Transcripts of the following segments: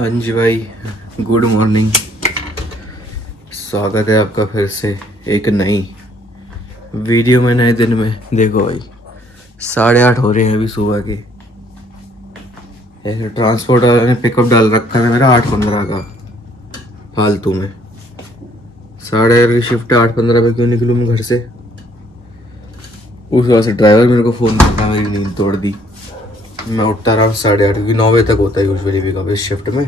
हाँ जी भाई, good morning. स्वागत है आपका फिर से एक नई वीडियो में, नए दिन में। देखो भाई, 8:30 हो रहे हैं अभी सुबह के। ऐसे ट्रांसपोर्ट वाले ने पिकअप डाल रखा है मेरा 8:15 का फालतू में। 8:30 की शिफ्ट है, 8:15 पे क्यों निकलूँ मैं घर से। उस वजह से ड्राइवर मेरे को फ़ोन करता, मेरी नींद तोड़ दी। मैं उठता रहा 8:30, क्योंकि 9 बजे तक होता है यूजुअली पिकअप इस शिफ्ट में।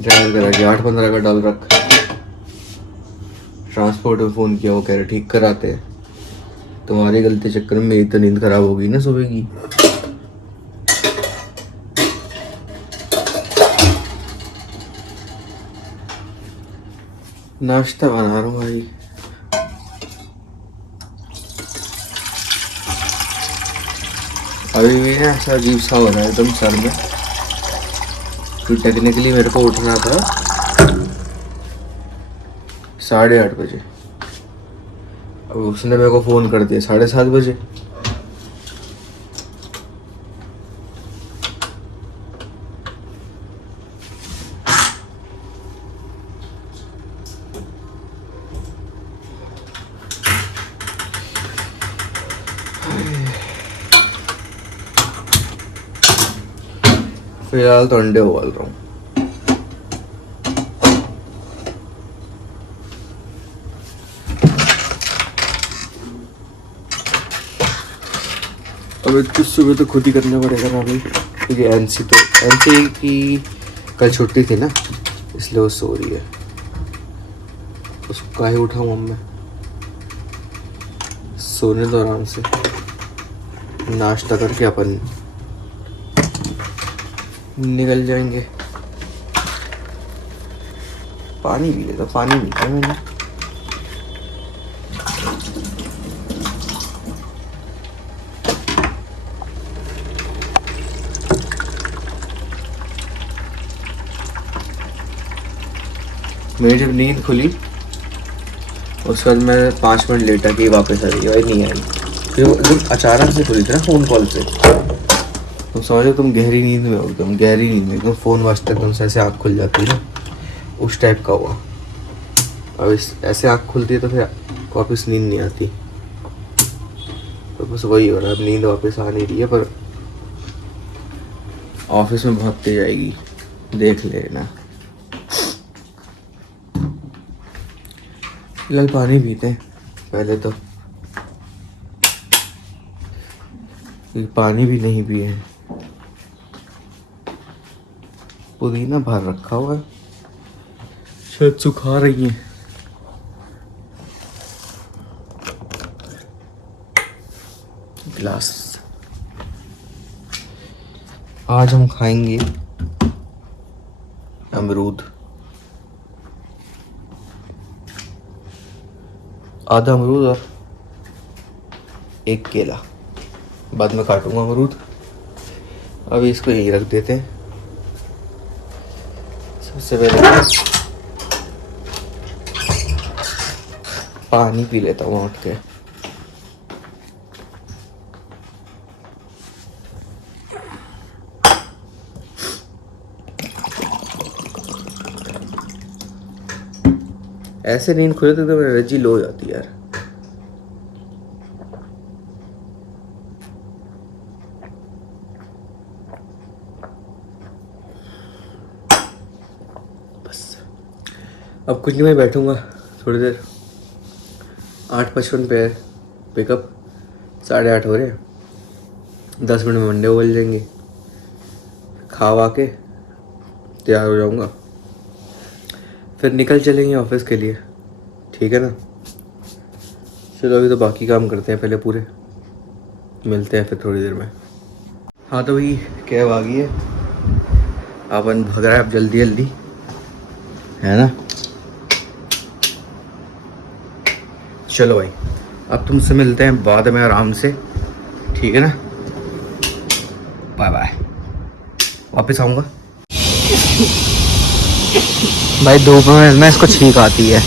ड्राइवर कह रहा कि 8:15 का डाल रखा है। ट्रांसपोर्ट में फ़ोन किया, वो कह रहे ठीक कराते हैं। तुम्हारी गलती चक्कर में मेरी तो नींद खराब होगी ना सुबह की। नाश्ता बना रहा हूँ भाई। अभी भी ना ऐसा अजीब सा हो रहा है एकदम सर में, कि टेक्निकली मेरे को उठना था 8:30 बजे। अब उसने मेरे को फ़ोन कर दिया 7:30 बजे। फिलहाल तो अंडे उबाल रहा हूँ। अब इतनी सुबह तो खुद ही करना पड़ेगा ना भाई, क्योंकि एनसी की कल छुट्टी थी ना, इसलिए वो सो रही है। उसको काहे उठाऊँ अब मैं, सोने दो आराम से। नाश्ता करके अपन निकल जाएंगे। पानी पी लेता, पानी नहीं था मैंने। मेरी जब नींद खुली उसके बाद मैं 5 मिनट लेटा कि वापस आ गई, भाई नहीं आई। फिर वो एकदम अचानक से खुली थी ना फ़ोन कॉल से। तुम समझो तुम गहरी नींद में हो, एकदम गहरी नींद में, एकदम फ़ोन बजता है तुमसे ऐसे आँख खुल जाती है, उस टाइप का हुआ। अब इस ऐसे आँख खुलती है तो फिर वापस नींद नहीं आती। तो बस वही हो रहा है, अब नींद वापस आ नहीं रही है, पर ऑफिस में बहुत तेज आएगी, देख लेना। फिलहाल पानी पीते हैं पहले तो, पानी भी नहीं पिए हैं। पुदीना भर रखा हुआ है, शायद सुखा रही है। गिलास। आज हम खाएंगे अमरूद। आधा अमरूद और एक केला। बाद में काटूंगा अमरूद, अभी इसको यहीं रख देते हैं। सबसे पहले पानी पी लेता हूँ उठ के। ऐसे नींद खुले तो एकदम एनर्जी लो हो जाती है यार। बस अब कुछ नहीं, मैं बैठूंगा थोड़ी देर। 8:55 पे है पिकअप, 8:30 हो रहे हैं। 10 मिनट में मंडे उबल जाएंगे। खा वा के तैयार हो जाऊंगा, फिर निकल चलेंगे ऑफिस के लिए। ठीक है ना। चलो अभी तो बाकी काम करते हैं पहले पूरे, मिलते हैं फिर थोड़ी देर में। हाँ तो भाई कैब आ गई है, अपन भाग रहा है अब जल्दी जल्दी, है ना। चलो भाई, अब तुमसे मिलते हैं बाद में आराम से, ठीक है ना। Bye bye. वापस आऊँगा भाई। धूप में ना इसको छींक आती है,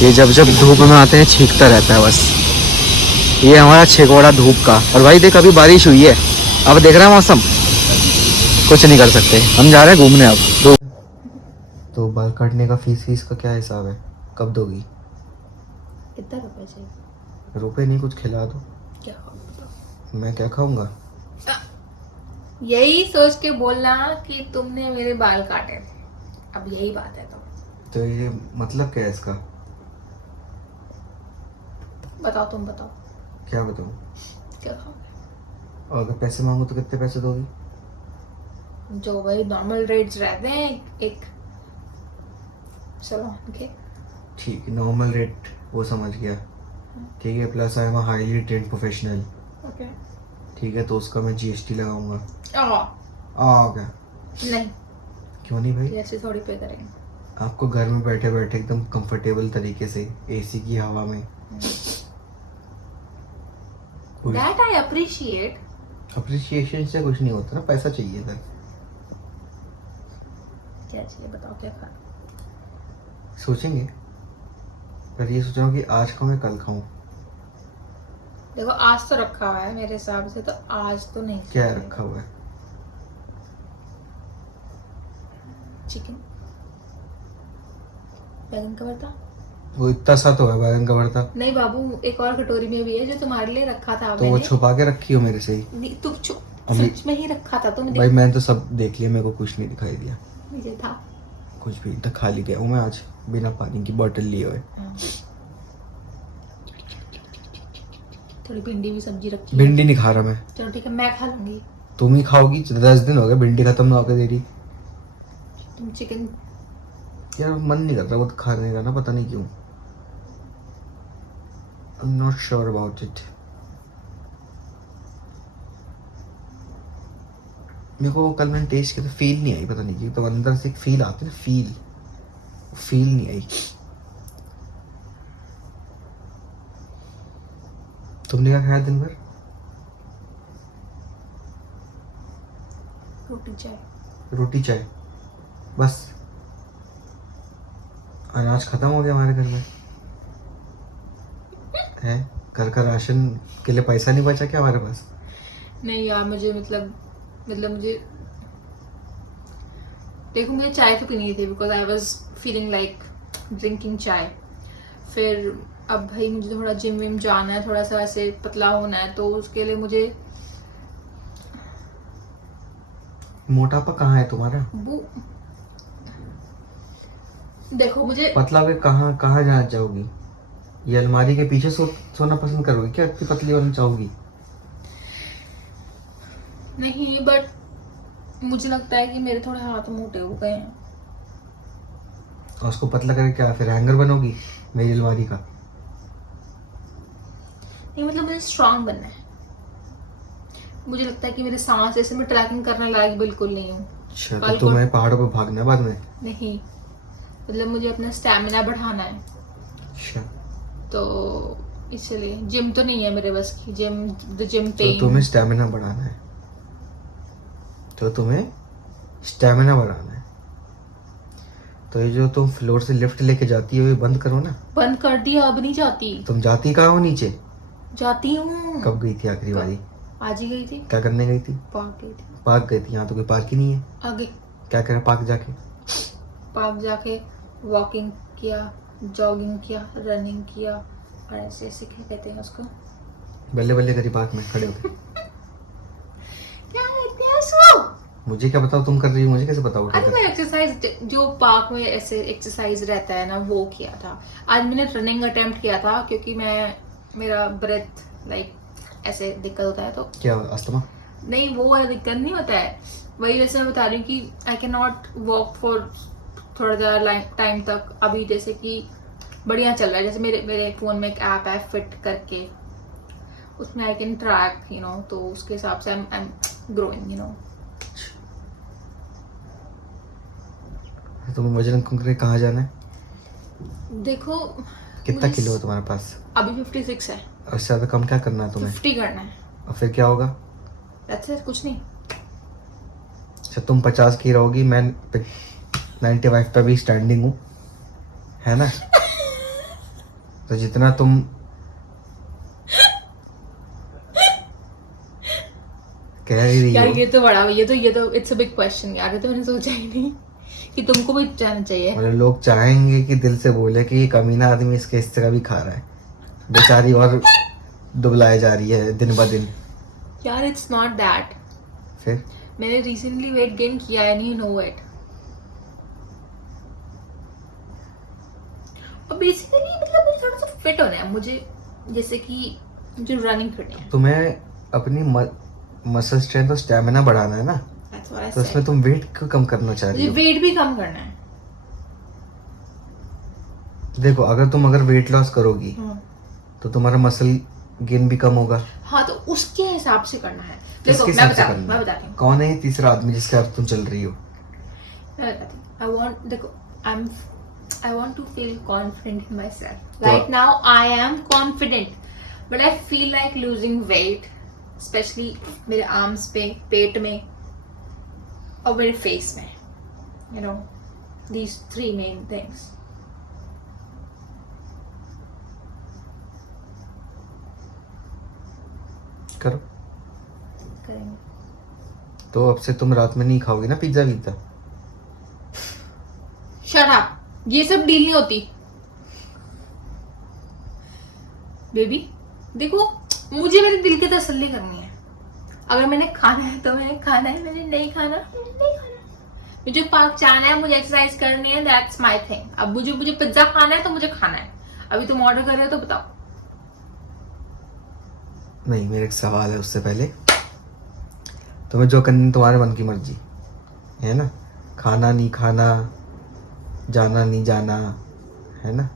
ये जब जब धूप में आते हैं छींकता रहता है बस। ये हमारा छिकोड़ा धूप का। और भाई देख अभी बारिश हुई है, अब देख रहा है मौसम, कुछ नहीं कर सकते, हम जा रहे हैं घूमने अब। तो बाल काटने का फीस का क्या हिसाब है, कब दोगी? कितना रुपए चाहिए? रुपए नहीं, कुछ खिला दो। क्या बताओ? मैं क्या खाऊंगा? यही सोच के बोलना कि तुमने मेरे बाल काटे थे, अब यही बात है। तो ये मतलब क्या है इसका? बताओ, तुम बताओ क्या बताऊं? क्या खाओ? और अगर पैसे मांगू तो कितने पैसे दोगी? जो वही नॉर्मल रेट्स रहते हैं एक सैलून के। ठीक है, नॉर्मल रेट वो समझ गया। ठीक है, plus I am highly trend professional. Okay. ठीक है, तो उसका मैं जीएसटी लगाऊंगा। क्या? नहीं, क्यों नहीं भाई? ऐसे थोड़ी पे करेंगे। आपको घर में बैठे बैठे एकदम कंफर्टेबल तरीके से एसी की हवा में। That I appreciate. अप्रिसिएशन से कुछ नहीं होता ना, पैसा चाहिए था। क्या चाहिए बताओ, क्या खा? सोचेंगे, पर ये सोच रहा हूँ कि आज खाऊं या कल खाऊं। देखो आज तो रखा हुआ है मेरे हिसाब से, तो आज तो नहीं। क्या रखा हुआ है? चिकन, बैगन का भरता। वो इतना सा तो है बैगन का भरता। नहीं बाबू, एक और कटोरी में भी है जो तुम्हारे लिए रखा था तो वो मैंने। छुपा के रखी हो मेरे से ही? नहीं, तुम अभी- फ्रिज में ही रखा था तुम। भाई मैंने तो सब देख लिया, मेरे को कुछ नहीं दिखाई दिया। मुझे था। कुछ भी तो खा ली गया हूँ मैं आज, बिना पानी की बोतल लिए हुए। हाँ। थोड़ी भिंडी भी सब्जी रखी है। भिंडी नहीं खा रहा मैं। चलो ठीक है, मैं खा लूंगी। तुम ही खाओगी, 10 दिन हो गए भिंडी खत्म ना होकर दे रही। तुम चिकन। यार मन नहीं करता वो खाने का ना, पता नहीं क्यों। I am not sure about it. मेरे को कल मैंने टेस्ट किया तो फील नहीं आई, पता नहीं क्यों। तो अंदर से एक फील आती है ना, फील नहीं आई। तुमने क्या खाया दिन भर? रोटी चाय। रोटी चाय बस? अनाज खत्म हो गया हमारे घर में है? घर का राशन के लिए पैसा नहीं बचा क्या हमारे पास? नहीं यार, मुझे मतलब मुझे देखो, मुझे चाय तो पीनी थी because I was feeling like drinking चाय। फिर अब भाई मुझे थोड़ा जिम विम जाना है, थोड़ा सा ऐसे पतला होना है, तो उसके लिए मुझे मोटापा कहाँ है तुम्हारा? वो देखो मुझे पतला हुए कहाँ कहाँ जाना चाहोगी? ये अलमारी के पीछे सोना पसंद करोगी क्या, इतनी पतली होना चाहोगी? नहीं, बट मुझे लगता है कि मेरे थोड़े हाथ मोटे हो गए हैं। और उसको पतला करके क्या फिर हैंगर बनोगी मेरी अलमारी का? नहीं मतलब मुझे स्ट्रांग बनना है। मुझे लगता है कि मेरे सांस जैसे मैं ट्रैकिंग करने लायक बिल्कुल नहीं हूँ। अच्छा, कल तो तुम्हें पहाड़ों पर भागना है बाद में? नहीं, मतलब मुझे अपना स्टैमिना बढ़ाना है, अच्छा, तो इसलिए जिम तो नहीं है मेरे बस की। जिम तो पेन। तुम्हें स्टैमिना बढ़ाना है, तो तुम्हें स्टैमिना बढ़ाना है। तो ये जो तुम फ्लोर से लिफ्ट लेके जाती हो ये बंद करो ना। बंद कर दिया, अब नहीं जाती। तुम जाती कहाँ हो नीचे? जाती हूँ। कब गई थी आखिरी बारी? आज ही गई थी, क्या करने गई थी? पार्क गई थी। पार्क गई थी? यहाँ तो कोई पार्क ही नहीं है। आगे क्या करा पार्क जाके? पार्क जाके वॉकिंग किया, जॉगिंग किया, रनिंग किया, और ऐसे ऐसे क्या कहते हैं उसको, बल्ले बल्ले करी पार्क में खड़े होके। क्या कहते हैं उसको? मुझे क्या बताओ, तुम कर रही हो, मुझे कैसे बताओ? अरे मैं एक्सरसाइज, जो पार्क में ऐसे एक्सरसाइज रहता है ना, वो किया था। आज मैंने रनिंग अटेम्प्ट किया था क्योंकि मेरा ब्रेथ लाइक ऐसे दिक्कत होता है, तो क्या अस्थमा? नहीं वो वाला दिक्कत नहीं होता है। वही जैसे मैं बता रही हूँ कि I can not walk for थोड़ा ज़्यादा टाइम तक। अभी जैसे कि बढ़िया चल रहा है, जैसे मेरे फ़ोन में एक ऐप है फिट करके, उसमें आई कैन ट्रैक तो उसके हिसाब से आई एम ग्रोइंग तुम्हें वजन कम करके कहाँ जाना है? देखो कितना किलो है तुम्हारे पास? अभी 56 है। और इससे ज्यादा कम क्या करना है तुम्हें? 50 करना है। और फिर क्या होगा? That's it, कुछ नहीं। अच्छा, तुम 50 की रहोगी, मैं 95 पे भी स्टैंडिंग हूँ, है ना? तो जितना तुम कह ही रही यार हो। ये तो इट्स अ बिग क्वेश्चन यार, ये तो मैंने सोचा ही नहीं कि तुमको भी जाना चाहिए। मतलब लोग चाहेंगे कि दिल से बोले कि ये कमीना आदमी इसके इस तरह भी खा रहा है, बेचारी और दुबलाए जा रही है दिन ब दिन। यार इट्स नॉट दैट, फिर मैंने रिसेंटली वेट गेन किया है, नहीं नो इट। और बेसिकली मतलब मुझे थोड़ा सा फिट होना है, मुझे जैसे कि मुझे रनिंग करनी है। तुम्हें अपनी मसल स्ट्रेंथ और स्टेमिना बढ़ाना है ना, That's what I तो said. इसमें तुम वेट क्यों कम करना चाह रही मुझे हो? वेट भी कम करना है। देखो अगर वेट लॉस करोगी हाँ। तो तुम्हारा मसल गेन भी कम होगा। हाँ तो उसके हिसाब से करना है। किसके देखो मैं हिसाब से बताती हूँ, करना मैं है? बताती हूँ, कौन है ये तीसरा आदमी जिसके साथ तुम चल रही हो? मैं बताती हूँ। I want, देखो I want to feel confident in myself. तो- Right now I am confident, but I feel like losing weight, especially मेरे arms पे, पेट में और मेरे face में. You know, these three main things. करो। करेंगे। तो अब से तुम रात में नहीं खाओगी ना पिज्जा विज्जा? Shut up. ये सब डील नहीं होती बेबी। देखो मुझे मेरे दिल की तसल्ली करनी है। अगर मैंने खाना है तो मैंने खाना है, मैंने नहीं खाना नहीं खाना। मुझे पार्क जाना है, मुझे एक्सरसाइज करनी है, दैट्स माय थिंग। अब मुझे पिज्जा खाना है तो मुझे खाना है। अभी तुम ऑर्डर कर रहे हो तो बताओ। नहीं, मेरा एक सवाल है उससे पहले। तुम्हें जो करनी तुम्हारे मन की मर्जी है ना, खाना नहीं खाना, जाना नहीं जाना, है ना,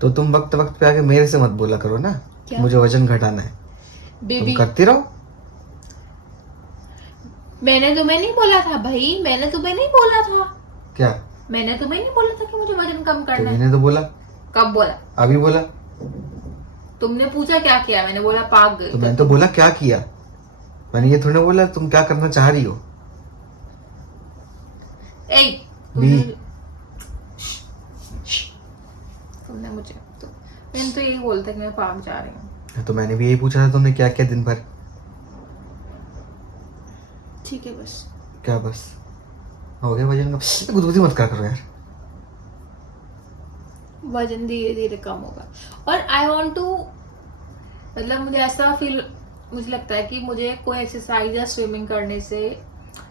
तो तुम वक्त वक्त पे आके मेरे से मत बोला करो ना क्या? मुझे वजन घटाना है। बेबी तुम करती रहो। मैंने तुम्हें नहीं बोला था भाई, मैंने तुम्हें नहीं बोला था। क्या? मैंने तुम्हें नहीं बोला था कि मुझे वजन कम तो करना है। मैंने तो बोला, कब बोला? अभी बोला। तुमने पूछा क्या किया, मैंने बोला पार्क गई। तो मैंने तो बोला क्या किया, मैंने ये थोड़ी ना बोला तुम क्या करना चाह रही हो। ए, बी। तुमने मुझे तो मैंने तो यही बोलता कि मैं पार्क जा रही हूँ। तो मैंने भी यही पूछा था तुमने क्या किया दिन भर। ठीक है बस। क्या बस? हो गया वजन का? गुदगुदी मत करा करो यार। वजन धीरे धीरे कम होगा। और आई वॉन्ट टू, मतलब मुझे ऐसा फील, मुझे लगता है कि मुझे कोई एक्सरसाइज या स्विमिंग करने से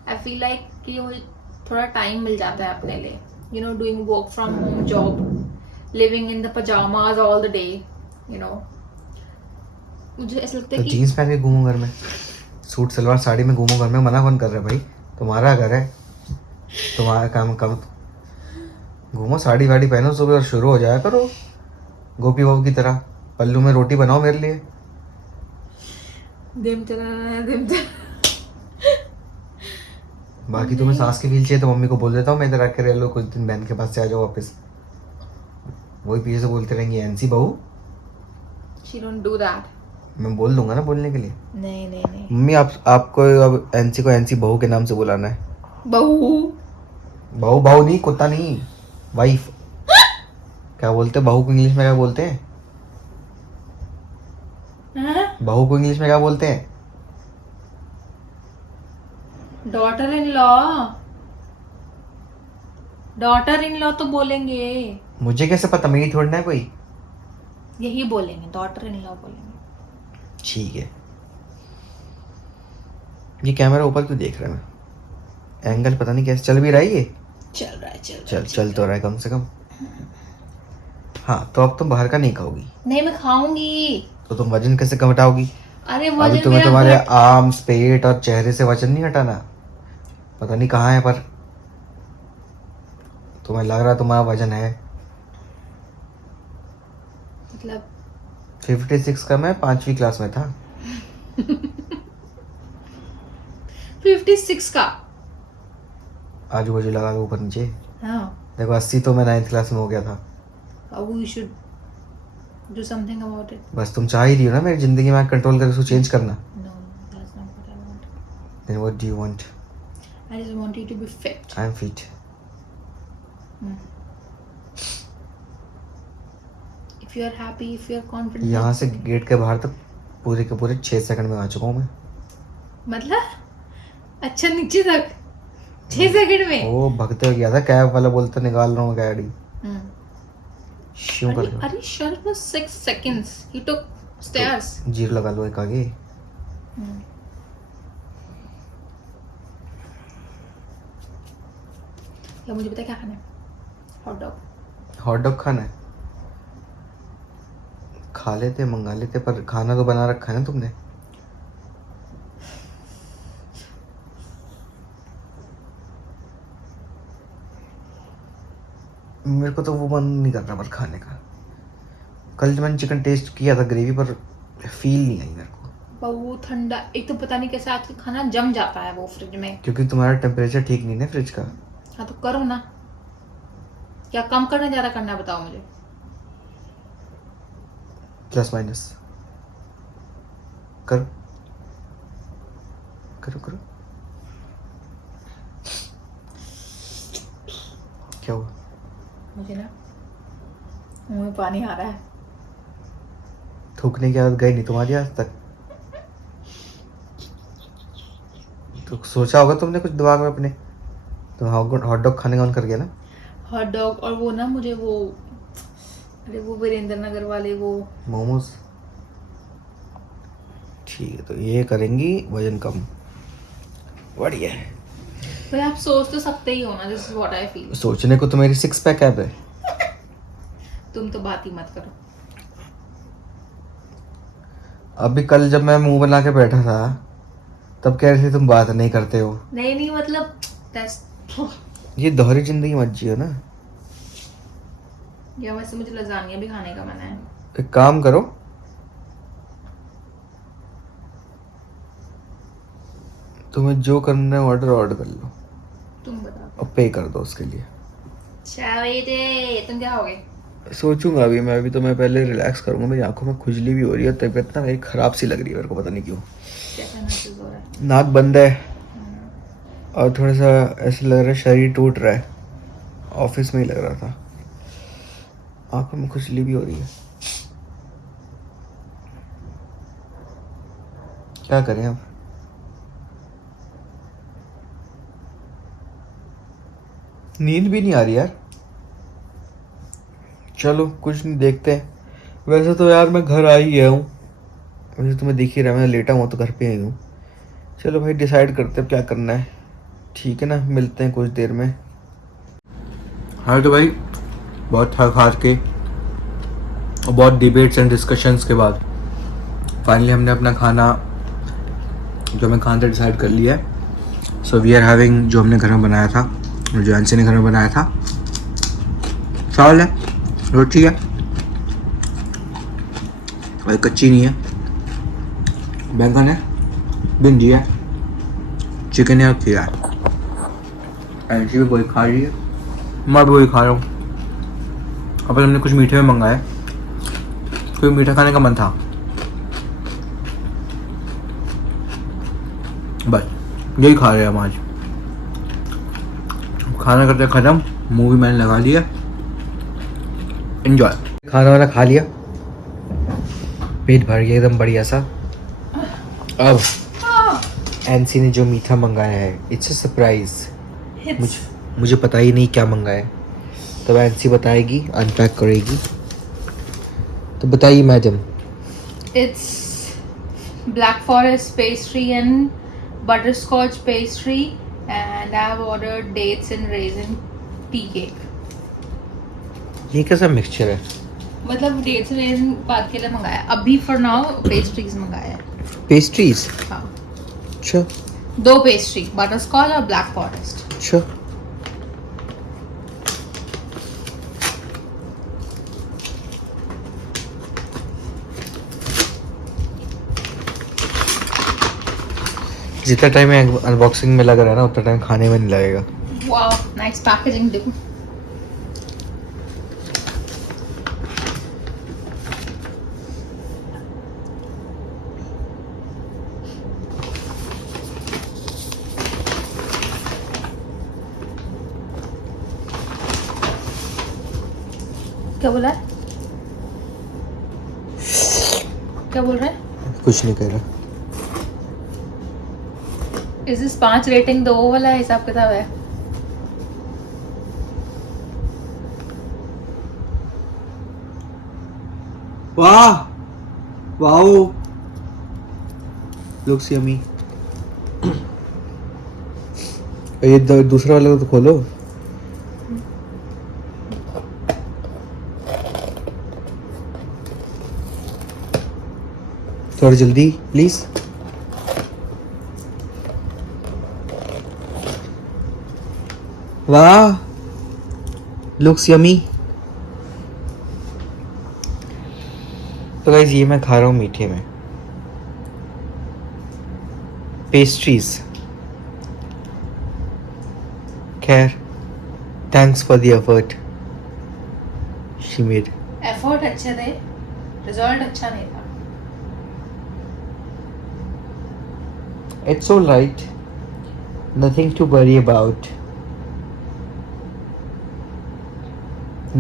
आई फील लाइक कि मुझे थोड़ा टाइम मिल जाता है अपने लिए। You know, doing work from home job, living in the pyjamas all the day, you know, मुझे ऐसा लगता तो है कि जीन्स पहन के घूमो घर में, सूट सलवार साड़ी में घूमो घर में, मना कौन कर रहा है भाई? तुम्हारा घर है, तुम्हारा काम कम, घूमो साड़ी वाड़ी पहनो सुबह और शुरू हो जाया करो गोपी बहू की तरह। पल्लू में रोटी बनाओ मेरे लिए। दिन चला बाकी तुम्हें सांस की फील चाहिए तो मम्मी को बोल देता हूँ मैं इधर आके रह लो कुछ दिन, बहन के पास से आ जाओ वापस। वही पीछे से बोलते रहेंगे एनसी बहू। She don't do that. मैं बोल दूंगा ना बोलने के लिए। नहीं नहीं नहीं, मम्मी आपको अब एनसी को एनसी बहू के नाम से बुलाना है। बहू। बहू बहू नहीं, कुत्ता नहीं, वाइफ। क्या बोलते हैं बहू को इंग्लिश में, क्या बोलते हैं? बहू को इंग्लिश में क्या बोलते हैं? Daughter in law, daughter in law तो बोलेंगे, मुझे कैसे पता, मेरी थोड़ी ना है कोई। यही बोलेंगे, डॉटर इन लॉ बोलेंगे। ठीक है। ये कैमरा ऊपर क्यों देख रहा है? मैं एंगल पता नहीं कैसे चल भी रहा है ये। चल रहा है चल तो रहा है कम से कम। हाँ तो अब तुम बाहर का नहीं खाओगी नहीं मैं खाऊंगी। तो तुम वजन कैसे कम घटाओगी? अरे अभी वजन तुम्हें मेरा तुम्हारे घट, आर्म्स पेट और चेहरे से वजन नहीं हटाना, पता नहीं कहाँ है, पर तुम्हें लग रहा है तुम्हारा वजन है। मतलब 56 का मैं 5वीं क्लास में था। 56 का। आजू बाजू लगा के ऊपर नीचे। हाँ, देखो 80 तो मैं 9th क्लास में हो गया था। अब we should do something about it. बस तुम चाह ही रही हो ना मेरी जिंदगी में कंट्रोल करके उसको चेंज करना। No, that's not what I want. Then what do you want? I just want you to be fit. I am fit. If you are happy, if you are confident. यहाँ से gate के बाहर तक पूरे के पूरे 6 second में आ चुका हूँ मैं। मतलब अच्छा नीचे तक 6 सेकंड में। वो भगते हुए गया था, कैब वाला बोलता निकाल रहा हूँ गाड़ी, हम्म। श्यों कर दो। अरे sure it was 6 seconds he took stairs। Zero लगा लो एक आगे। या मुझे पता है क्या खाना है, हॉट डॉग। हॉट डॉग खाना है, खा लेते मंगा लेते, पर खाना तो बना रखा है ना तुमने। मेरे को तो वो मन नहीं कर रहा पर खाने का। कल जब मैंने चिकन टेस्ट किया था ग्रेवी, पर फील नहीं आई मेरे को, पर वो ठंडा, एक तो पता नहीं कैसे आपका खाना जम जाता है वो फ्रिज में। क्योंकि तुम्हारा टेम्परेचर ठीक नहीं है फ्रिज का। हाँ तो करो ना, क्या कम करना ज्यादा करना है बताओ मुझे। प्लस माइनस करो करो करो। क्या हुआ? मुझे ना मुंह में पानी आ रहा है। थूकने की आदत गई नहीं तुम्हारी आज तक? तो सोचा होगा तुमने कुछ दिमाग में अपने, तो हॉट डॉग खाने का मन कर गया ना। हॉट डॉग और वो ना मुझे वो, अरे वो वीरेंद्र नगर वाले वो मोमोज। ठीक है, तो ये करेंगी वजन कम, बढ़िया है। भाई आप सोच तो सकते ही हो ना, this is what I feel. सोचने को तो मेरी 6 पैक ऐप है। तुम तो बात ही मत करो। अभी कल जब मैं मुंह बना के बैठा था तब कह रहे थे तुम बात नहीं करते हो। नहीं मतलब टेस्ट, ये दोहरी जिंदगी मत जियो ना। या वैसे मुझे लजानिया भी खाने का मन है। एक काम करो, तुम्हें जो करना है ऑर्डर कर लो तुम बताओ। और पे कर दो उसके लिए। शायद तुम क्या होगे? सोचूंगा अभी मैं पहले रिलैक्स करूंगा। मेरी आंखों में खुजली भी हो रही है, तबीयत ना मेरी खराब सी लग रही है, मेरे को पता नहीं क्यों। कैसा महसूस हो रहा है? नाक बंद है और थोड़ा सा ऐसा लग रहा है शरीर टूट रहा है। ऑफिस में ही लग रहा था। आंखों में खुजली भी हो रही है, क्या करें अब। नींद भी नहीं आ रही यार। चलो कुछ नहीं, देखते हैं। वैसे तो यार मैं घर आ ही गया हूँ, वैसे तो मैं दिख ही रहा, मैं लेटा हुआ तो घर पे ही हूँ। चलो भाई डिसाइड करते हैं क्या करना है, ठीक है ना, मिलते हैं कुछ देर में। हाँ तो भाई बहुत थक हार के और बहुत डिबेट्स एंड डिस्कशंस के बाद फाइनली हमने अपना खाना जो हमें खाना था डिसाइड कर लिया है। सो वी आर हैविंग जो हमने घर में बनाया था, जो अंशी ने घर में बनाया था। चावल है, रोटी है और कच्ची नहीं है, बैंगन है, भिंडी है, चिकन है और खीरा है। अंशी भी वही खा रही है, मैं भी वही खा रहा हूँ। अब हमने कुछ मीठे में मंगाया, कोई मीठा खाने का मन था, बस यही खा रहे हैं हम आज। खाना करते ख़त्म, मूवी मैंने लगा लिया, एंजॉय। खाना वाना खा लिया, पेट भर गया एकदम बढ़िया सा। अब एनसी ने जो मीठा मंगाया है, इट्स अ सरप्राइज। मुझे पता ही नहीं क्या मंगाया है, तब एनसी बताएगी, अनपैक करेगी। तो बताइए madam. It's Black Forest pastry and butterscotch pastry, and I've ordered dates and raisin tea cake. ये कैसा मिक्सचर है? मतलब dates and raisin बाद के लिए मंगाया, अभी for now pastries मंगाया है। पेस्ट्रीज? हाँ, अच्छा 2 पेस्ट्री, बटरस्कॉच और ब्लैक फॉरेस्ट। अच्छा। जितना टाइम अनबॉक्सिंग में लग रहा है ना, उतना टाइम खाने में नहीं लगेगा। वाओ, नाइस पैकेजिंग देखो। क्या बोला है? क्या बोल रहा है? कुछ नहीं कह रहा। इस दिस 5 रेटिंग दो वाला हिसाब किताब है. वाह वाओ लुक्स यमी. ये दूसरा वाला तो खोलो. थोड़ा जल्दी प्लीज. वाह लुक्स यमी. तो गाइस ये मैं खा रहा हूँ मीठे में पेस्ट्रीज. खैर thanks for the effort she made. Effort अच्छे थे, रिजल्ट अच्छा नहीं था. It's all right. Nothing to worry about.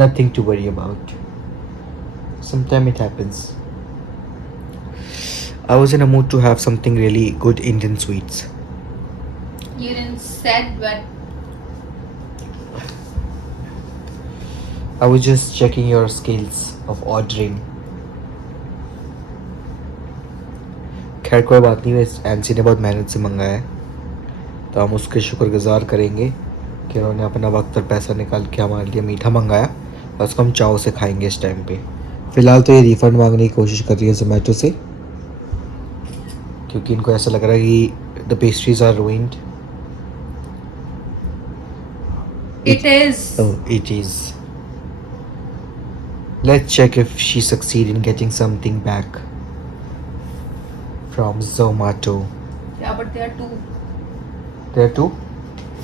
Nothing to worry about. Sometimes it happens. I was in a mood to have something really good Indian sweets. You didn't said when. I was just checking your skills of ordering. खैर कोई बात नहीं. NC ने बहुत मेहनत से मंगाया है तो हम उसके शुक्रगुजार करेंगे कि उन्होंने अपना वक्त और पैसा निकाल के हमारे लिए मीठा मंगाया और उसको हम चाव से खाएंगे इस टाइम पे. फ़िलहाल तो ये रिफ़ंड मांगने की कोशिश कर रही है जोमेटो से क्योंकि इनको ऐसा लग रहा है कि the pastries are ruined. It is. Oh, it is. Let's check if she succeed in getting something back from Zomato. Yeah, but there are 2. There too.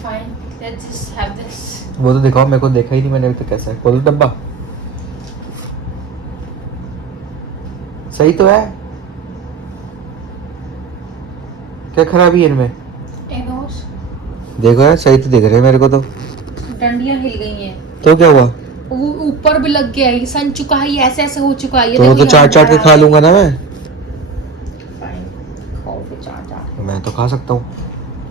Fine. Let's just have this. वो तो दिखाओ. मेरे को देखा ही नहीं मैंने अभी तक कैसा है. खोलो डब्बा. सही तो है. क्या खराबी है इनमें? एनोस. देखो यार सही तो दिख रहे हैं मेरे को तो. डंडियां हिल गई हैं. तो क्या हुआ? वो ऊपर भी लग गया है. ये सन चुका है. ये ऐसे ऐसे हो चुका है. ये तो देखो तो चाट चाट के खा लूंगा ना मैं. Fine. खाओ फिर चाट. मैं तो खा सकता हूँ.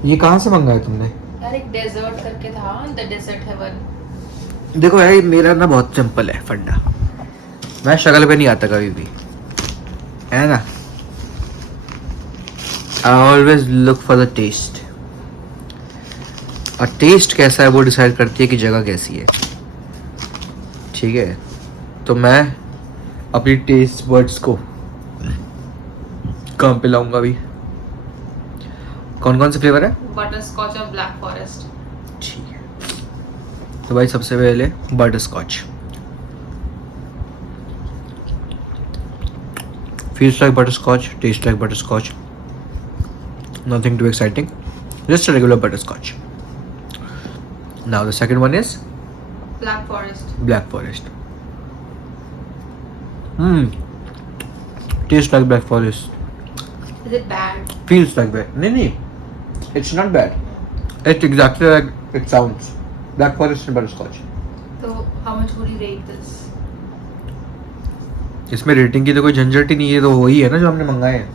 ये कहाँ से मंगाया तुमने? यार एक डेजर्ट करके था, द डेजर्ट हेवन. देखो यार मेरा ना बहुत सिंपल है फंडा. मैं शक्ल पे नहीं आता कभी भी है ना. I always look for the taste. और टेस्ट कैसा है वो डिसाइड करती है कि जगह कैसी है. ठीक है तो मैं अपनी टेस्ट बर्ड्स को काम पे लाऊंगा अभी. कौन कौन से फ्लेवर है? बटर स्कॉच और ब्लैक फॉरेस्ट. ठीक है तो भाई सबसे पहले butterscotch. feels like butterscotch, tastes like butterscotch. Nothing too exciting, just a regular butterscotch. Now the second one is black forest. black forest. Tastes like black forest. Is it bad? Feels like that. No, it's not bad. It's exactly like it sounds. Black forest and butterscotch. So how much would you rate this? इसमें rating की तो कोई झंझट ही नहीं है. तो वही है ना जो हमने मंगाए हैं.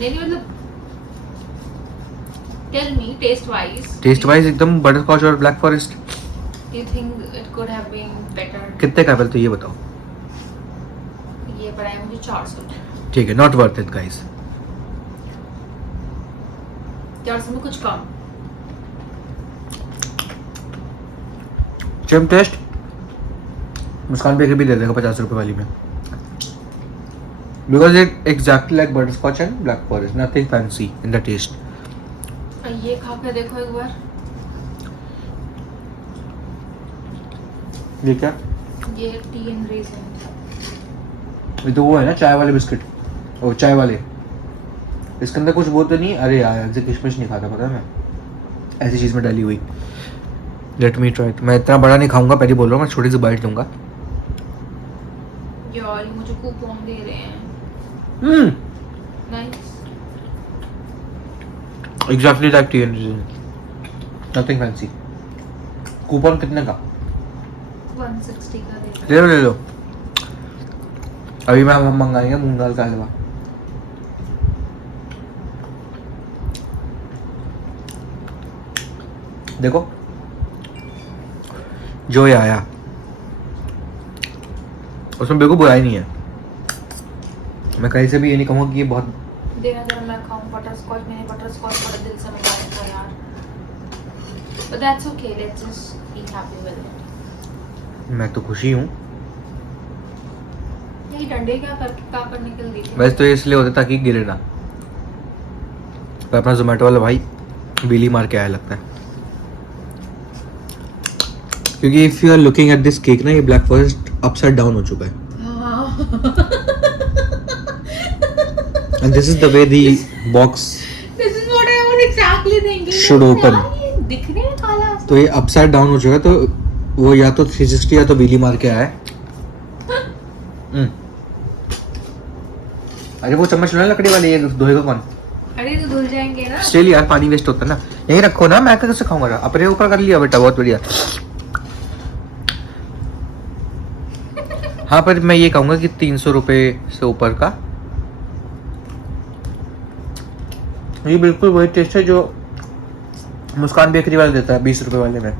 नहीं मतलब tell me taste wise. Taste wise एकदम बटरस्कॉच और black forest. Do you think it could have been better? कितने का है पहले तो ये बताओ. ये पड़ा है मुझे 400. ठीक है नॉट वर्थ इट गाइस. 400 में कुछ कम. Same test. मुस्कान बेकरी भी दे देगा 50 रुपए वाली में. Because it exactly like butterscotch and black forest, nothing fancy in the taste. ये खा के देखो एक बार. ये क्या? ये टी एंड रेज़न. ये तो वो है ना चाय वाले बिस्किट. ओ चाय वाले. इसके अंदर कुछ वो तो नहीं. अरे यार ऐसे किशमिश नहीं खाता पता है मैं. ऐसी चीज़ में डाली हुई. Let me try. मैं इतना बड़ा नहीं खाऊंगा पहले बोल रहा हूँ. मैं छोटी सी बाइट लूंगा. यार ये मुझे कूपन दे रहे हैं. Nice. Exactly like T and nothing fancy. Coupon कितने का? 160 का दे. ले लो. अभी मैं हम मंगाएंगे मूंग दाल का हलवा. देखो जो ये आया उसमें बिल्कुल बुराई नहीं है। मैं कहीं से भी ये नहीं कहूँगा कि ये बहुत देना जरा मैं खाऊं बटर स्कॉच। मैंने बटर स्कॉच बड़े दिल से मंगाया था यार, but that's okay, let's just be happy with it। मैं तो खुशी हूँ। यही डंडे क्या करने के लिए दी थी? वैसे तो ये इसलिए होता ताकि गिरे ना, पर अपना जोमेटो वाला भाई बिली मार के आया लगता है। क्योंकि if you are looking at this cake ना, ये ब्लैक फॉरेस्ट अपसाइड डाउन हो चुका है। And this is the way the box This is what I was exactly thinking। should open। ये दिखने में काला तो ये अपसाइड डाउन हो चुका है, तो वो या तो 360 या तो बिली मार के आया है। अरे वो चम्मच लो ना लकड़ी वाली, ये धोएगा कौन? अरे तो धुल जाएंगे ना। स्टिल यार पानी वेस्ट होता है ना, यही रखो ना, मैं कैसे खाऊंगा? अपने ऊपर कर लिया बेटा, बहुत बढ़िया। हाँ पर मैं ये कहूँगा कि 300 रुपये से ऊपर का ये बिल्कुल वही टेस्ट है जो मुस्कान बेकरी वाला देता है 20 रुपए वाले में,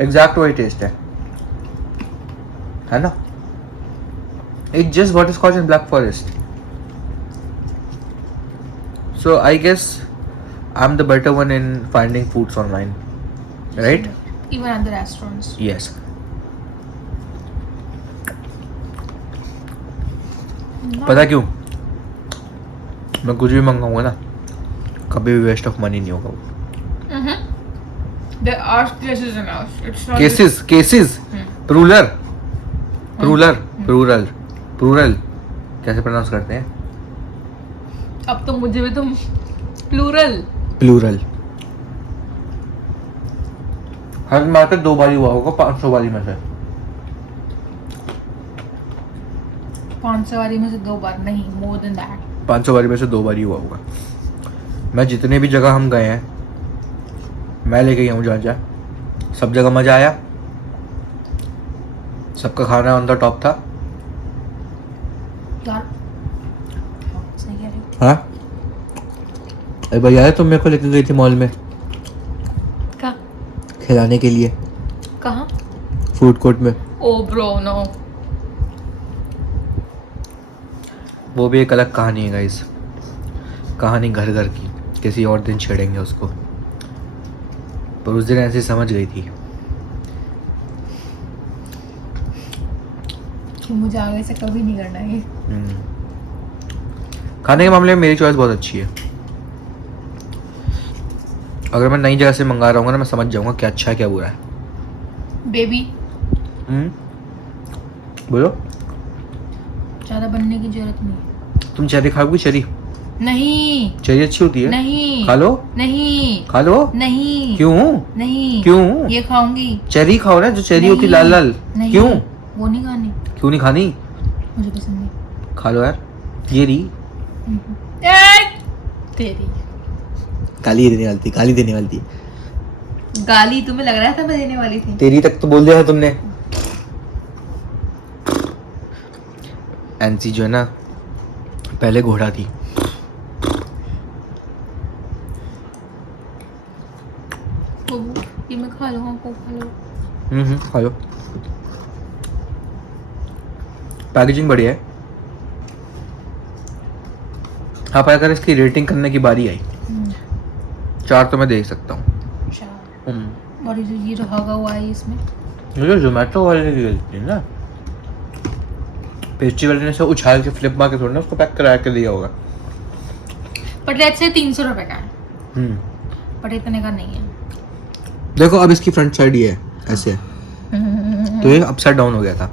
एग्जैक्ट वही टेस्ट है ना? It just butterscotch and black forest. So I guess I am the better one in finding foods online, right? Even at the restaurants। Yes. पता क्यों? मैं कुछ भी मंगाऊंगा ना, कभी भी वेस्ट ऑफ मनी नहीं होगा वो। There are cases in us। It's not cases प्रूलर कैसे प्रोनाउंस करते हैं? अब तो मुझे भी तुम प्लूरल हर मात्र 2 बार हुआ होगा 500 बारी में से। 500 वाली में से 2 बार नहीं, more than that। 500 बारी में से 2 बार ही हुआ होगा। मैं जितने भी जगह हम गए हैं, मैं लेके गया हूँ जहाँ सब जगह मजा आया, सबका खाना ऑन द टॉप था। यार सही कह रहे हो। हाँ अरे भैया यार तुम मेरे को लेके गई थी मॉल में कहाँ? खिलाने के लिए, कहाँ? फूड कोर्ट में। ओ ब्रो नो। वो भी एक अलग कहानी है गाइस, कहानी घर घर की, किसी और दिन छेड़ेंगे उसको, पर उस दिन ऐसे समझ गई थी कि मुझे आगे से कभी नहीं करना है। खाने के मामले में मेरी चॉइस बहुत अच्छी है। अगर मैं नई जगह से मंगा रहा हूँ ना, मैं समझ जाऊंगा क्या अच्छा है क्या बुरा है। बेबी बोलो। ज्यादा बनने की जरूरत नहीं। तुम चेरी खाओगी? चेरी नहीं। चेरी अच्छी होती है, नहीं। खा लो। नहीं। खा लो। नहीं। क्यों? नहीं। क्यों? ये खाऊंगी। चेरी खाओ ना, जो चेरी होती लाल लाल। नहीं। क्यों? वो नहीं खानी, क्यों नहीं खानी? मुझे पसंद नहीं। खा लो यार। ये रही तेरी गाली देने वाली थी, गाली देने वाली थी। गाली तुम्हें लग रहा था मैं देने वाली थी? तेरी तक तो बोल दिया था तुमने। एनसी जो है ना, पहले घोड़ा थी। ये मैं खा लूँगा, आपको खा लो। खा लो। पैकेजिंग बढ़िया है। हाँ पर अगर इसकी रेटिंग करने की बारी आई, 4 तो मैं दे सकता हूँ। और ये जो हगा हुआ है इसमें, मुझे जोमेटो वाले की गलती है ना, पेस्ट्री वाले ने से उछाल के फ्लिप मार के थोड़ा ना उसको पैक करा के दिया होगा। बट लेट्स से 300 रुपए का है, बट इतने का नहीं है। देखो अब इसकी फ्रंट साइड ये है ऐसे है, तो ये अपसाइड डाउन हो गया था।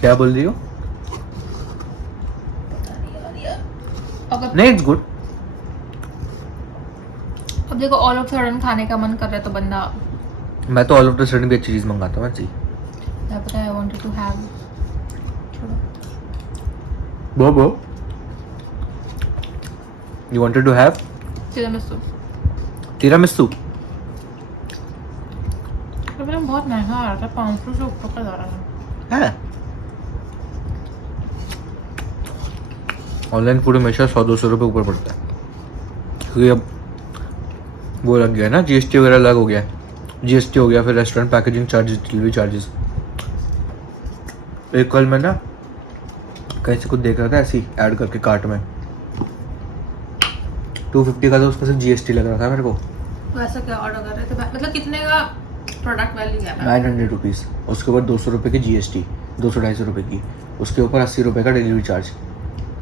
क्या बोल रही हो? अगर नहीं, इट्स गुड। अब देखो ऑल ऑफ सडन खाने का मन कर रहा है तो बंदा, मैं तो ऑल ऑफ द सडन भी अच्छी चीज मंगाता हूँ। जी पता है, आई वांटेड टू हैव बो you wanted to have tiramisu. पर बहुत महंगा आ रहा था, 500 से ऊपर का जा रहा था। ऑनलाइन फूड हमेशा 100-200 रुपये ऊपर पड़ता है, क्योंकि अब वो लग गया ना, जीएसटी वगैरह अलग हो गया, जीएसटी हो गया, फिर restaurant packaging charges, delivery charges. एक कल मैं ना कहीं से कुछ देख रहा था ऐसी ऐड करके कार्ट में, 250 का, तो उसका सिर्फ जीएसटी लग रहा था मेरे को। तो ऐसा क्या ऑर्डर कर रहे थे, मतलब कितने का प्रोडक्ट वैल्यू है? 900 रुपीज़, उसके ऊपर 200 रुपये की जीएसटी, 200-250 रुपये की, उसके ऊपर 80 रुपये का डिलीवरी चार्ज।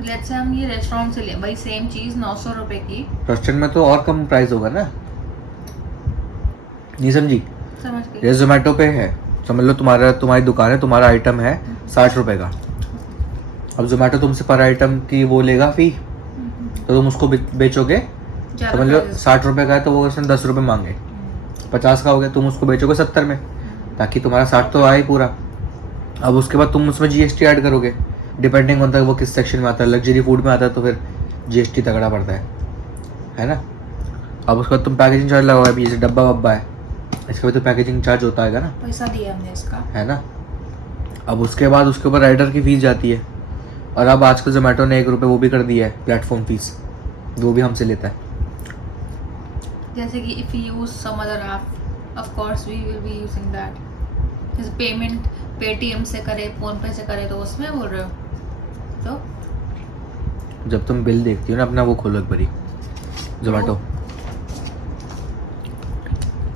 लेट्स से हम ये रेस्टोरेंट से लें, भाई सेम चीज़ 900 रुपये की, रेस्टोरेंट में तो और कम प्राइस होगा ना, नहीं समझी? समझ गई। ये जोमेटो पे है, समझ लो तुम्हारी दुकान है, तुम्हारा आइटम है 60 रुपये का, अब जोमेटो तुमसे पर आइटम की वो लेगा फी, तो तुम उसको बेचोगे, समझ लो 60 रुपये का है तो वो उसने 10 रुपये मांगे, 50 का हो गया, तुम उसको बेचोगे 70 में, ताकि तुम्हारा 60 तो आए पूरा। अब उसके बाद तुम उसमें जीएसटी ऐड करोगे, डिपेंडिंग होता है वो किस सेक्शन में आता है, लग्जरी फूड में आता है तो फिर जीएसटी तगड़ा पड़ता है ना। अब उसके बाद तुम पैकेजिंग चार्ज लगाओगे, अभी जैसे डब्बा वब्बा है, इसका भी तो पैकेजिंग चार्ज होता है ना, पैसा दिया हमने इसका, है ना। अब उसके बाद उसके ऊपर राइडर की फीस जाती है, और अब आजकल जोमेटो ने 1 रुपये वो भी कर दिया है प्लेटफॉर्म फीस, वो भी हमसे लेता है। जैसे कि if you use some other app, of course we will be using that, जैसे पेमेंट पेटीएम से करे, फोन पे से करे, तो उसमें बोल रहे हो तो जब तुम बिल देखती हो ना अपना, वो खोलो एक बारी Zomato,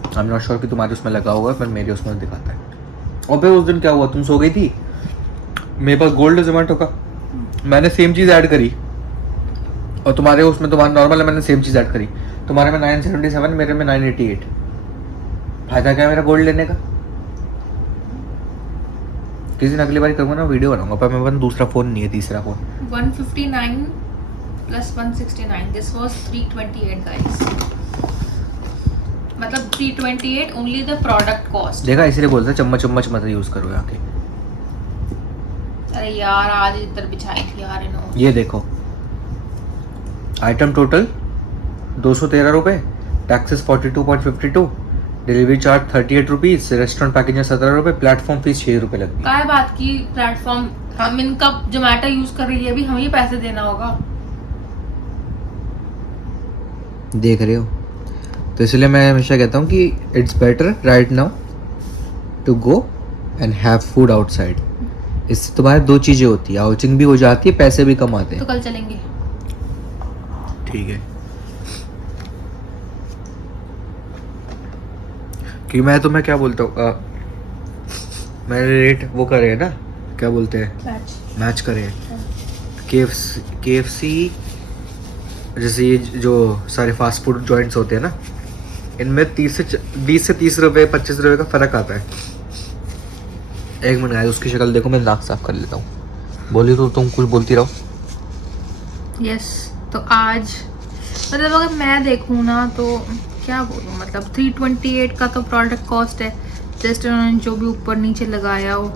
I am not sure कि तुम्हारे उसमें लगा होगा, पर मेरे उसमें दिखाता है। और फिर उस दिन क्या हुआ, तुम सो गई थी, मेरे पास गोल्ड है जोमेटो का, मैंने सेम चीज़ ऐड करी, और तुम्हारे उसमें तुम्हारा नॉर्मल है, मैंने सेम चीज़ ऐड करी, तुम्हारे में 977, मेरे में 988, फायदा क्या है मेरा गोल्ड लेने का? किसी दिन अगली बार करूँगा ना वीडियो बनाऊंगा, पर मेरे पास दूसरा फ़ोन नहीं है, तीसरा phone. 159 plus 169, this was 328 guys, मतलब 328 only the product cost। देखा, इसलिए बोलते हैं चम्मच मत यूज़ करो यहाँ के। अरे यार आज इधर बिछाई थी यार इन्होंने। ये देखो, आइटम टोटल 213 रुपये, taxes 42.52, delivery charge 38 rupees, restaurant packaging 17 रुपये, प्लेटफॉर्म फीस 6 रुपये लगती है। क्या बात की प्लेटफॉर्म, हम इनका जोमेटो यूज कर रही है, अभी हमें ही पैसे देना होगा। देख रहे हो, तो इसलिए मैं हमेशा कहता हूँ कि it's better right now to go and have food outside. इससे तुम्हारे दो चीज़ें होती है, आउटिंग भी हो जाती है, पैसे भी कम आते तो हैं। कल चलेंगे। ठीक है, कि मैं तुम्हें क्या बोलता हूँ, मैंने रेट वो करे है ना, क्या बोलते हैं, मैच करे हैं। KFC जैसे ये जो सारे फास्ट फूड जॉइंट्स होते हैं ना, इनमें 20 से 30 रुपये 25 रुपये का फ़र्क आता है। एक मिनट आया, उसकी शक्ल देखो, मैं नाक साफ कर लेता हूँ। बोली तो तुम कुछ बोलती रहो। यस, तो आज मतलब अगर मैं देखूँ ना तो क्या बोलूँ, मतलब 328 का तो प्रोडक्ट कॉस्ट है, जस्ट उन्होंने जो भी ऊपर नीचे लगाया हो,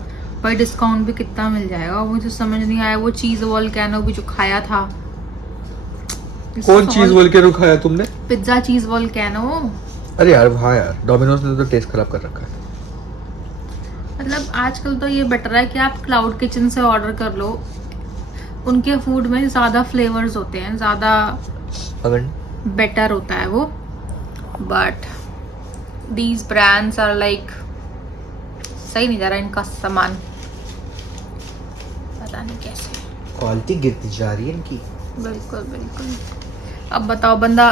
भाई डिस्काउंट भी कितना मिल जाएगा, मुझे समझ नहीं आया। वो चीज़ वोल्केनो भी जो खाया था, कौन चीज़ वोल्केनो खाया तुमने? पिज्ज़ा चीज़ वोल्केनो। अरे यार हाँ यार, डोमिनोज ने तो टेस्ट खराब कर रखा है। मतलब आजकल तो ये बेटर है कि आप क्लाउड किचन से ऑर्डर कर लो, उनके फूड में ज़्यादा फ्लेवर्स होते हैं, ज़्यादा बेटर होता है वो। But these brands are like, सही नहीं जा रहा इनका सामान, पता नहीं कैसे क्वालिटी गिरती जा रही है इनकी। बिल्कुल बिल्कुल। अब बताओ, बंदा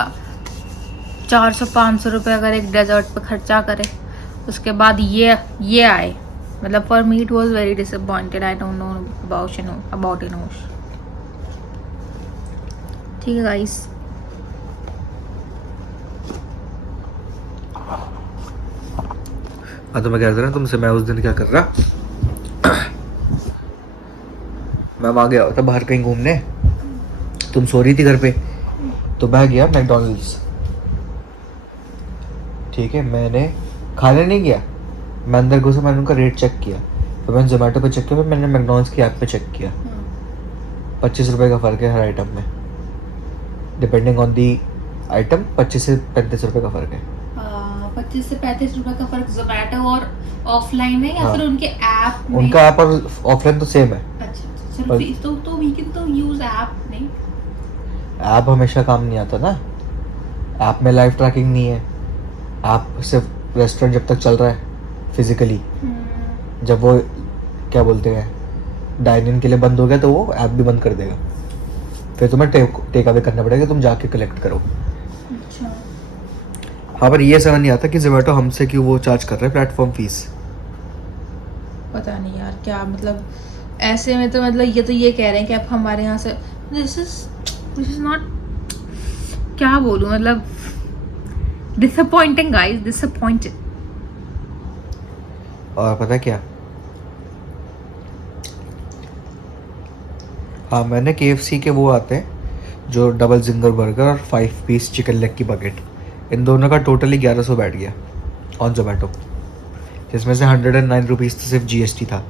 400-500 रुपये अगर एक डेजर्ट पे खर्चा करे, उसके बाद ये आए, मतलब for me it was very disappointed. I don't know about इनोश। ठीक है गाइस, तो मैं कह रहा था ना तुमसे, मैं उस दिन क्या कर रहा, मैं वहाँ गया था बाहर कहीं घूमने, तुम सो रही थी घर पे, तो मैं गया मैकडॉनल्ड्स। ठीक है, मैंने खाने नहीं गया, मैं अंदर घुसा, मैंने उनका रेट चेक किया, तो मैंने जोमेटो पे चेक किया, फिर मैंने मैकडॉनल्ड्स की ऐप पे चेक किया। 25 रुपये का फ़र्क है हर आइटम में, डिपेंडिंग ऑन दी आइटम 25 से 35 रुपये का फ़र्क है। 25 से 35 रुपए का फर्क जोमेटो और ऑफलाइन है, या हाँ। फिर उनके ऐप में? उनका ऐप और ऑफलाइन तो सेम है। अच्छा, चलो तो वी कैन तो यूज ऐप नहीं। ऐप हमेशा काम नहीं आता ना, ऐप में लाइव ट्रैकिंग नहीं है, ऐप सिर्फ रेस्टोरेंट जब तक चल रहा है फिजिकली, जब वो क्या बोलते हैं डाइन इन के लिए बंद हो गया तो वो ऐप भी बंद कर देगा, फिर तुम्हें टेक अवे करना पड़ेगा, तुम जाके कलेक्ट करो। अच्छा हाँ पर ये समझ नहीं आता कि जोमेटो हमसे क्यों वो चार्ज कर रहा है प्लेटफॉर्म फीस। पता नहीं यार क्या मतलब, ऐसे में तो मतलब ये कह रहे हैं कि आप हमारे यहाँ से, दिस इज नॉट, क्या बोलूँ मतलब, डिसअपॉइंटिंग गाइस, डिसअपॉइंटेड। और पता क्या, हाँ मैंने KFC के वो आते हैं जो डबल जिंगर बर्गर और 5 पीस चिकन लेग की बकेट, इन दोनों का टोटली 1100 बैठ गया ऑन जोमेटो, जिसमें से 109 रुपीज़ तो सिर्फ GST था।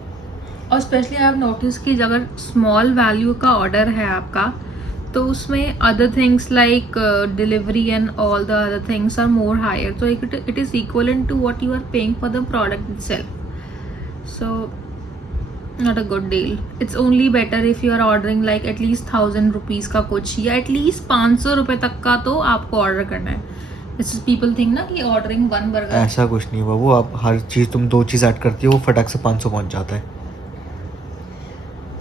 और स्पेशली आप नोटिस की अगर स्मॉल वैल्यू का ऑर्डर है आपका, तो उसमें other things like delivery and all the other things are more higher, तो it is equivalent to what you are paying for the product itself, so not a good deal. It's only better if you are ordering like at least 1000 rupees का कुछ, या at least 500 रुपये तक का तो आपको order करना है। दिस इज पीपल थिंक ना कि ऑर्डरिंग वन बर्गर, ऐसा कुछ नहीं बाबू, आप हर चीज़ तुम 2 चीज़ ऐड करती हो वो फटाक से 500 पहुंच जाता है।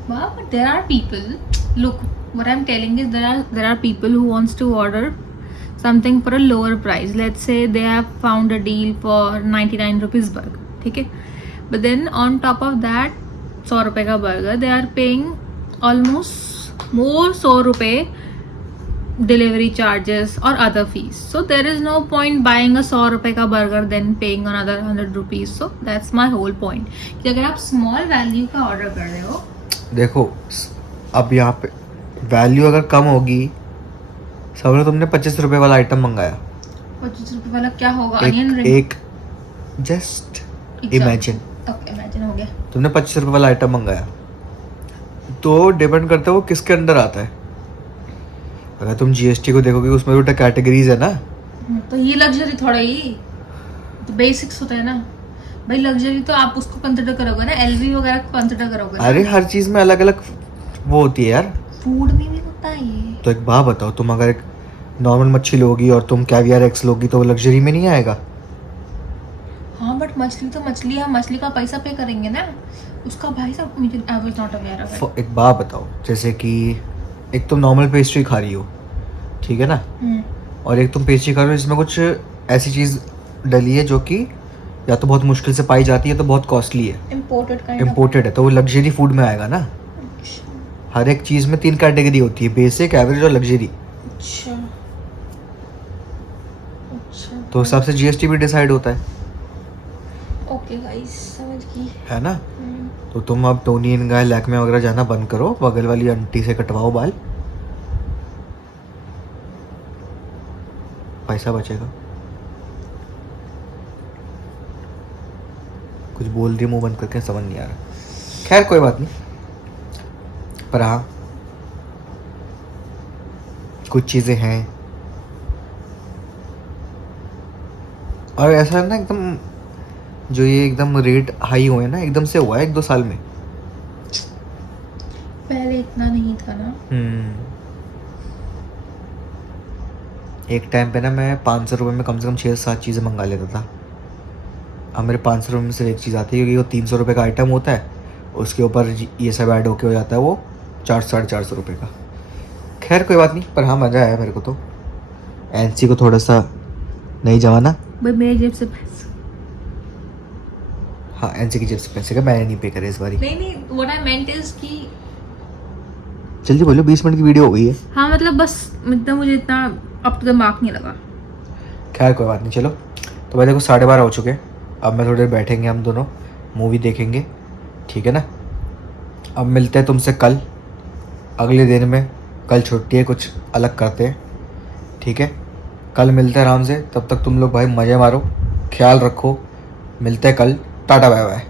wow, but there are people, look, what I'm telling is there are people who wants to order something for a lower price. Let's say they have found a deal for 99 rupees burger, ठीक है, but then on top of that 100 रुपए का burger they are paying almost more 100 रुपए delivery charges or other fees, so there is no point buying a 100 रुपए का burger then paying another 100 rupees. So that's my whole point कि अगर आप small value का order कर रहे हो, देखो अब यहाँ पे वैल्यू अगर कम होगी, समझो तुमने 25 रुपए वाला आइटम मंगाया, 25 रुपए वाला क्या होगा, एक, अनियन रिंग, एक जस्ट इमेजिन, ओके इमेजिन हो गया, तुमने 25 रुपए वाला आइटम मंगाया, तो डिपेंड करता है वो किसके अंडर आता है। अगर तुम GST को देखोगे उसमें तो कैटेगरीज है ना, तो ये लग्जरी थोड़ा ही तो बेसिक्स होता है ना भाई, लग्जरी तो आप उसको कंसिडर करोगे ना, LV वगैरह को कंसिडर करोगे ना। अरे हर चीज में अलग अलग वो होती है यार, फूड में भी होता है ये। तो एक बात बताओ, तुम अगर एक नॉर्मल मच्छी लोगी और तुम कैवियर एक्स लोगी तो वो लग्जरी में नहीं आएगा। हाँ बट मछली तो मछली है, मछली का पैसा पे करेंगे ना उसका, भाई साहब मुझे I was not aware of it. एक बात बताओ, जैसे कि एक तुम नॉर्मल पेस्ट्री खा रही हो, ठीक है ना, और एक तुम पेस्ट्री खा रहे हो जिसमें कुछ ऐसी चीज़ डली है जो कि या तो बहुत मुश्किल से पाई जाती है तो बहुत कॉस्टली है, इम्पोर्टेड है, तो वो लग्जरी फूड में आएगा ना। हर एक चीज़ में 3 कैटेगरी होती है, बेसिक, एवरेज और लग्जरी। अच्छा अच्छा, तो उस हिसाब से GST भी डिसाइड होता है, ओके गाइस समझ गई। है ना। तो तुम अब टोनी एंड गाय, लैक्मे वगैरह जाना बंद करो, बगल वाली आंटी से कटवाओ बाल, पैसा बचेगा। कुछ बोल रही मुंह बंद करके, समझ नहीं आ रहा, खैर कोई बात नहीं। पर हाँ कुछ चीज़ें हैं, और ऐसा है ना एकदम, जो ये एकदम रेट हाई हुए ना, एकदम से हुआ है 1-2 साल में, पहले इतना नहीं था ना। एक टाइम पे ना मैं 500 रुपये में कम से कम 6-7 चीज़ें मंगा लेता था। अब मेरे 500 रुपये में सिर्फ एक चीज़ आती है, क्योंकि वो 300 रुपये का आइटम होता है, उसके ऊपर ये सब ऐड होके हो जाता है वो 400-450 रुपये का। खैर कोई बात नहीं, पर हाँ मज़ा आया मेरे को तो। NC को थोड़ा सा नहीं जमाना भाई मेरे जेब से पैसे, हाँ NC की जेब से पैसे का मैंने नहीं पे करे इस बारी। नहीं व्हाट आई मेंट इज कि जल्दी बोलो, 20 मिनट की वीडियो हो गई है। हाँ मतलब बस इतना, मुझे इतना अब तो दिमाग नहीं लगा। खैर कोई बात नहीं, चलो। तो भाई देखो 12:30 हो चुके हैं, अब मैं थोड़ी देर बैठेंगे, हम दोनों मूवी देखेंगे, ठीक है ना। अब मिलते हैं तुमसे कल, अगले दिन में। कल छुट्टी है, कुछ अलग करते हैं, ठीक है। कल मिलते हैं आराम से, तब तक तुम लोग भाई मज़े मारो, ख्याल रखो, मिलते हैं कल, टाटा बाय बाय।